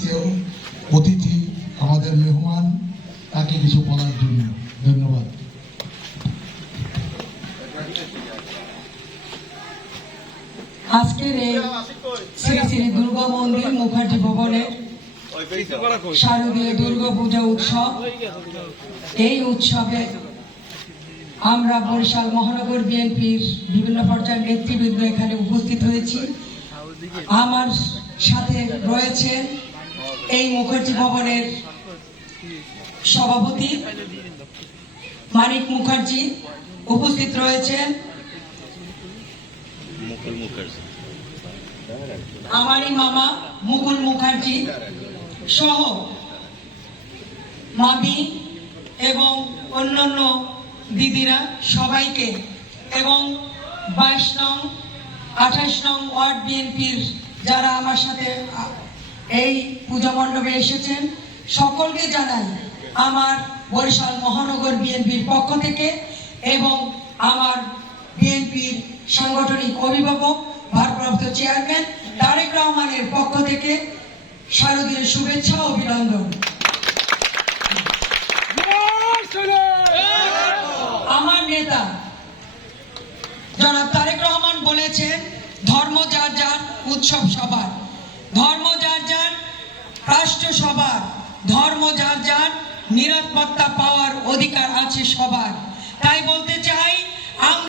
আজকেও অতিথি আমাদের মেহমান, তাকে কিছু বলার জন্য। ধন্যবাদ। আজকের এই শ্রী শ্রী দুর্গা মন্দির মুখার্জি ভবনে শারদীয় দুর্গা পূজা উৎসব। এই উৎসবে আমরা বরিশাল মহানগর বিএনপির বিভিন্ন পর্যায়ের নেতৃবৃন্দ এখানে উপস্থিত হয়েছি। আমার সাথে রয়েছেন এই মুখার্জি ভবনের সভাপতি মানিক মুখার্জি উপস্থিত রয়েছেন। আমারই মামা মুকুল মুখার্জি সহ মামি এবং অন্যান্য দিদিরা সবাইকে এবং বাইশ নং আঠাশ নং ওয়ার্ড বিএনপির যারা আমার সাথে এই পূজা মণ্ডপে এসেছেন। সকলকে জানাই আমার বরিশাল মহানগর বিএনপির পক্ষ থেকে এবং আমার বিএনপির সাংগঠনিক অভিভাবক, ভারপ্রাপ্ত চেয়ারম্যান তারেক রহমানের পক্ষ থেকে শারদীয় শুভেচ্ছা অভিনন্দন। আমার নেতা জনাব তারেক রহমান বলেছেন, ধর্ম যার যার, উৎসব সবার ধর্ম যার যার রাষ্ট্র সবার ধর্ম যার যার নিরাপত্তা পাওয়ার অধিকার আছে সবার। তাই বলতে